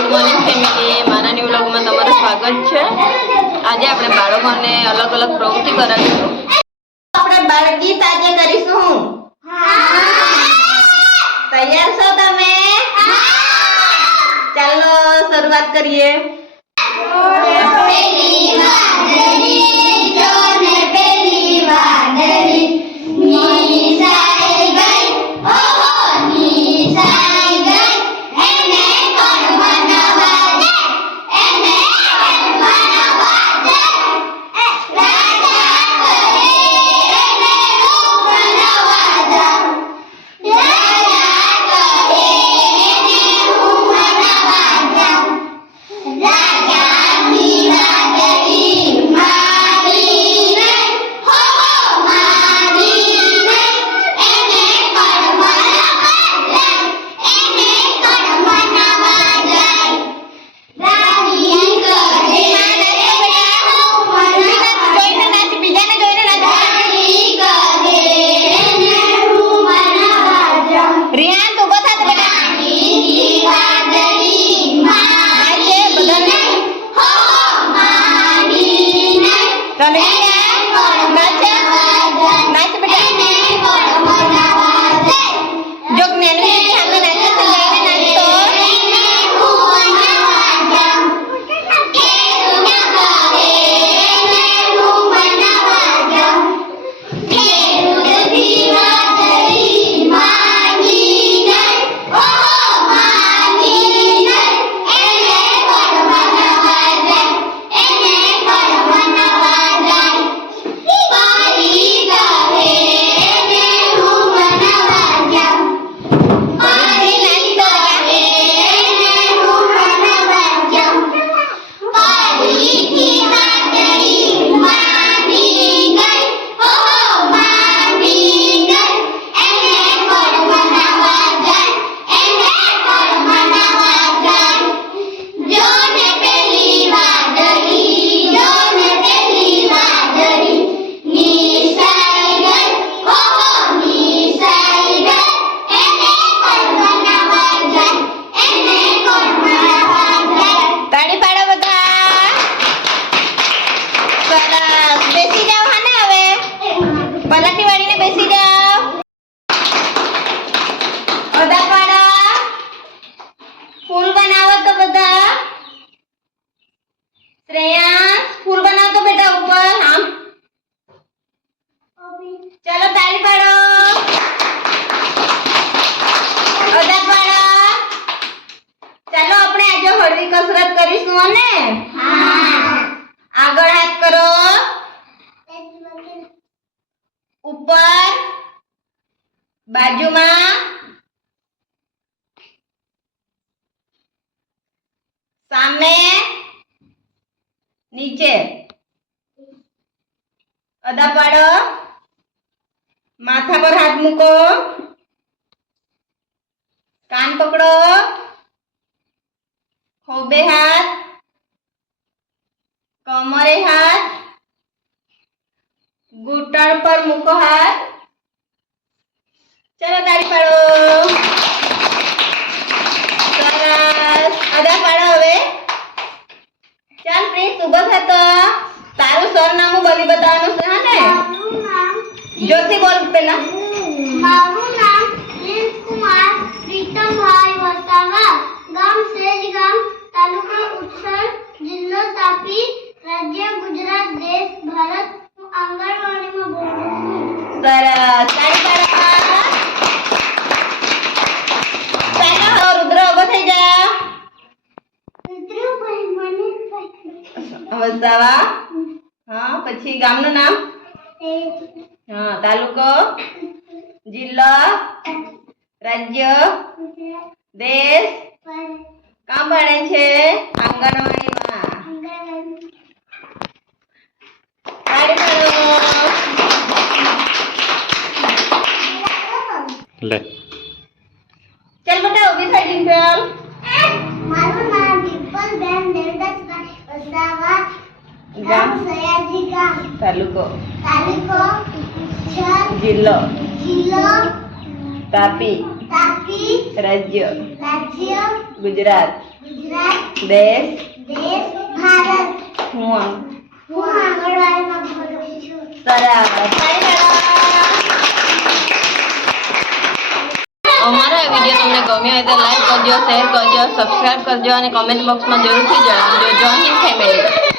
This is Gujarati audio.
ગુડ મોર્નિંગ ફેમિલી, મારા ન્યૂ વ્લોગમાં તમારું સ્વાગત છે। આજે આપણે બાળકોને અલગ અલગ પ્રવૃત્તિ કરાવીશું। આપણે બાળ ગીત આજે કરીશું। તૈયાર છો તમે? ચાલો શરૂઆત કરીએ। चलो ताली पाड़ो। अदा पाड़ो। चलो अपने आज हळवी कसरत करीशुं ने? हां। आगळ हाथ करो। ऊपर बाजूमां सामे नीचे। अदा पाड़ो। माथा पर हाथ मूको। कान पकड़ो। खोबे हाथ, कमरे हाथ, घुटन पर मूको हाथ। चलो ताली पाड़ो। सरस। अदा पाड़ो हवे। चल प्रिंस उभो थतो। तारू सरनामું બોલી બતાવવાનું છે ને? जोरથી बोल पहला। मारू नाम प्रिंस कुमार प्रीतमभाई वसावा, गाम सेजगाम, तालुका उत्सर, जिल्लो तापी, राज्य गुजरात, देश भारत। હું આંગણવાડીમાં ભણું છું। સરસ। તાળી પાડો। ચાલો રુદ્ર ઉભો થઈ જા। રુદ્રભાઈ મનીષભાઈ વસાવા। હા પછી ગામનું નામ? हाँ तालुको, जिल्लो, राज्य, देश। काम भणे छे? आंगणवाड़ी में। ताड़ी पाडो। ले चल बेटा उभी થઈ डिंपल। મારું નામ ડિમ્પલબેન દેવદાસભાઈ વસાવા, ગામ સયાજી ગામ, तालुको, जिल्लो तापी, तापी, राज्य राज्य गुजरात, ગુજરાત દેશ દેશ ભારત હું હું આંગણવાડીમાં ભણું છું સરસ તાળી પાડો. અમારો આ વિડીયો તમને ગમ્યો હોય તો લાઈક કરજો, શેર કરજો, સબસ્ક્રાઇબ કરજો અને કમેન્ટ બોક્સમાં જરૂરથી જણાવજો. જય હિન્દ ફેમિલી.